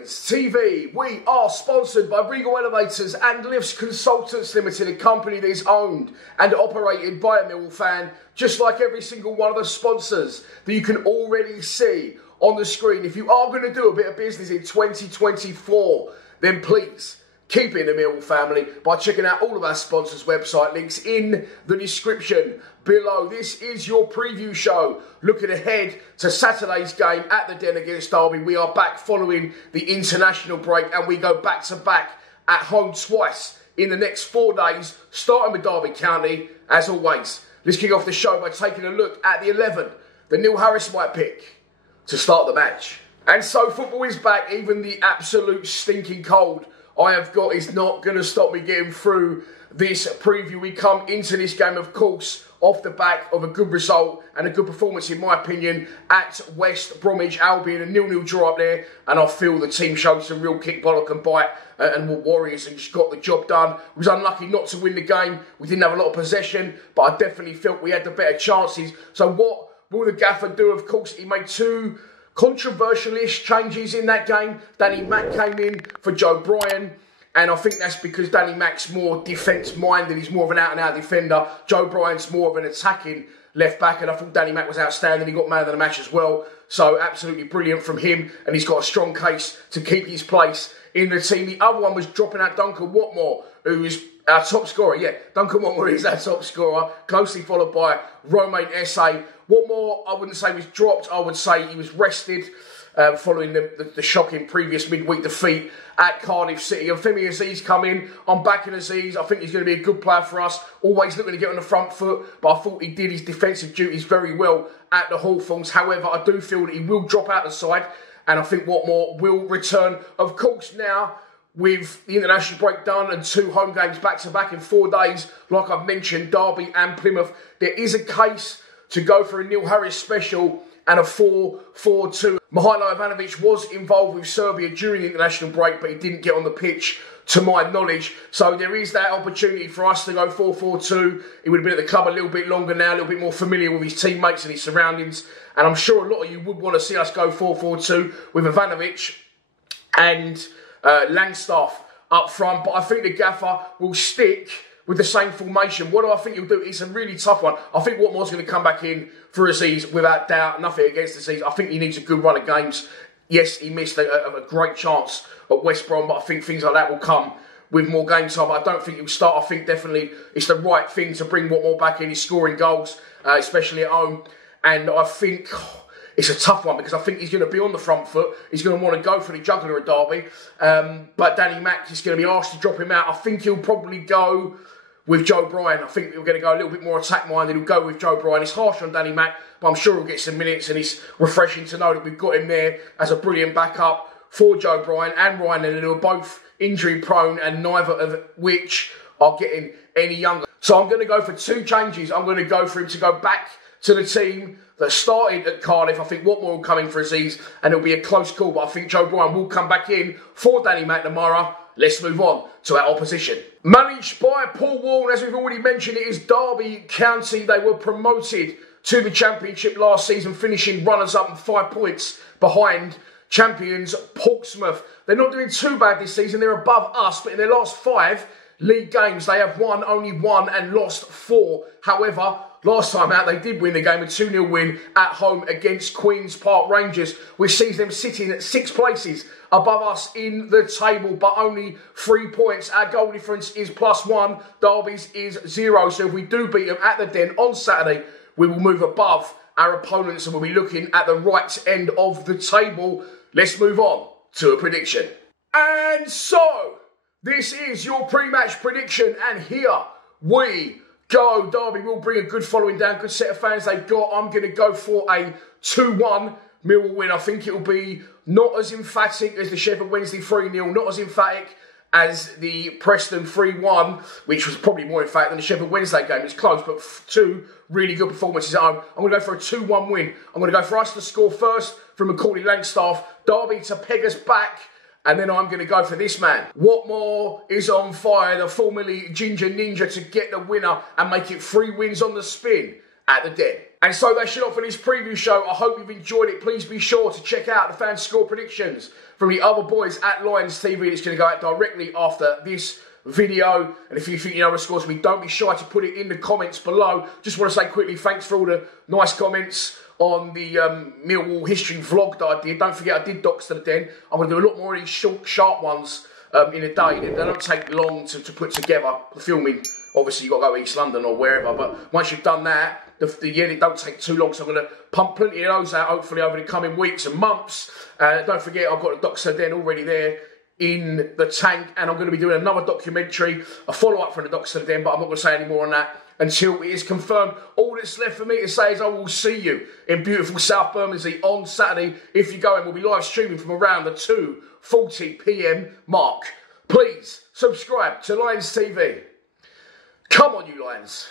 Millions TV. We are sponsored by Regal Elevators and Lifts Consultants Limited, a company that is owned and operated by a Millwall fan, just like every single one of the sponsors that you can already see on the screen. If you are going to do a bit of business in 2024, then please keep it in the Millwall family by checking out all of our sponsors' website links in the description below. This is your preview show, looking ahead to Saturday's game at the Den against Derby. We are back following the international break, and we go back-to-back at home twice in the next 4 days, starting with Derby County, as always. Let's kick off the show by taking a look at the 11 that Neil Harris might pick to start the match. And so football is back. Even the absolute stinking cold I have got is not going to stop me getting through this preview. We come into this game, of course, off the back of a good result and a good performance, in my opinion, at West Bromwich Albion. A 0-0 draw up there, and I feel the team showed some real kick, bollock and bite and were warriors and just got the job done. We was unlucky not to win the game. We didn't have a lot of possession, but I definitely felt we had the better chances. So what will the gaffer do? Of course, he made two controversial-ish changes in that game. Danny Mack came in for Joe Bryan, and I think that's because Danny Mack's more defence-minded. He's more of an out-and-out defender. Joe Bryan's more of an attacking left-back, and I thought Danny Mack was outstanding. He got man of the match as well, so absolutely brilliant from him, and he's got a strong case to keep his place in the team. The other one was dropping out Duncan Watmore, who is our top scorer. Yeah, Duncan Watmore is our top scorer, closely followed by Romain Esse. Watmore, I wouldn't say was dropped. I would say he was rested following the shocking previous midweek defeat at Cardiff City. And Femi Aziz come in. I'm backing Aziz. I think he's going to be a good player for us. Always looking to get on the front foot, but I thought he did his defensive duties very well at the Hawthorns. However, I do feel that he will drop out the side, and I think Watmore will return. Of course, now with the international break done and 2 home games back-to-back in 4 days, like I've mentioned, Derby and Plymouth, there is a case to go for a Neil Harris special and a 4-4-2. Mihailo Ivanovic was involved with Serbia during the international break, but he didn't get on the pitch, to my knowledge. So there is that opportunity for us to go 4-4-2. He would have been at the club a little bit longer now, a little bit more familiar with his teammates and his surroundings. And I'm sure a lot of you would want to see us go 4-4-2 with Ivanovic and Langstaff up front. But I think the gaffer will stick with the same formation. What do I think he'll do? It's a really tough one. I think Watmore's going to come back in for Aziz without doubt. Nothing against Aziz. I think he needs a good run of games. Yes, he missed a great chance at West Brom, but I think things like that will come with more game time. But I don't think he'll start. I think definitely it's the right thing to bring Watmore back in. He's scoring goals, especially at home. And I think it's a tough one because I think he's going to be on the front foot. He's going to want to go for the juggler at Derby. But Danny Mack is going to be asked to drop him out. I think he'll probably go with Joe Bryan. I think we're going to go a little bit more attack-minded. He'll go with Joe Bryan. It's harsh on Danny Mack, but I'm sure he'll get some minutes, and it's refreshing to know that we've got him there as a brilliant backup for Joe Bryan and Ryan Lennon, who are both injury-prone, and neither of which are getting any younger. So I'm going to go for 2 changes. I'm going to go for him to go back to the team that started at Cardiff. I think Watmore will come in for Aziz, and it'll be a close call, but I think Joe Bryan will come back in for Danny McNamara. Let's move on to our opposition. Managed by Paul Wall, as we've already mentioned, it is Derby County. They were promoted to the Championship last season, finishing runners-up and 5 points behind champions Portsmouth. They're not doing too bad this season. They're above us, but in their last 5 league games, they have won only 1 and lost 4. However, last time out, they did win the game, a 2-0 win at home against Queen's Park Rangers, which sees them sitting at 6 places above us in the table, but only 3 points. Our goal difference is +1. Derby's is 0. So if we do beat them at the Den on Saturday, we will move above our opponents and we'll be looking at the right end of the table. Let's move on to a prediction. And so, this is your pre-match prediction, and here we go. Derby will bring a good following down, good set of fans they've got. I'm going to go for a 2-1 Millwall win. I think it will be not as emphatic as the Sheffield Wednesday 3-0, not as emphatic as the Preston 3-1, which was probably more emphatic than the Sheffield Wednesday game. It's close, but 2 really good performances at home. I'm going to go for a 2-1 win. I'm going to go for us to score first from Macaulay Langstaff, Derby to peg us back, and then I'm going to go for this man. Watmore is on fire, the formerly Ginger Ninja, to get the winner and make it 3 wins on the spin at the Den. And so that's it for this preview show. I hope you've enjoyed it. Please be sure to check out the fan score predictions from the other boys at Lions TV. It's going to go out directly after this video. And if you think you know the scores for me, don't be shy to put it in the comments below. Just want to say quickly, thanks for all the nice comments on the Millwall history vlog that I did. Don't forget I did Docs to the Den. I'm going to do a lot more of these short, sharp ones in a day. They don't take long to put together. The filming, obviously you've got to go to East London or wherever, but once you've done that, the edit don't take too long, so I'm going to pump plenty of those out, hopefully over the coming weeks and months. Don't forget, I've got a Docs to the Den already there in the tank, and I'm going to be doing another documentary, a follow-up from the Docs to the Den, but I'm not going to say any more on that until it is confirmed. All that's left for me to say is I will see you in beautiful South Bermondsey on Saturday. If you go in, we'll be live streaming from around the 2:40 PM mark. Please subscribe to Lions TV. Come on, you Lions.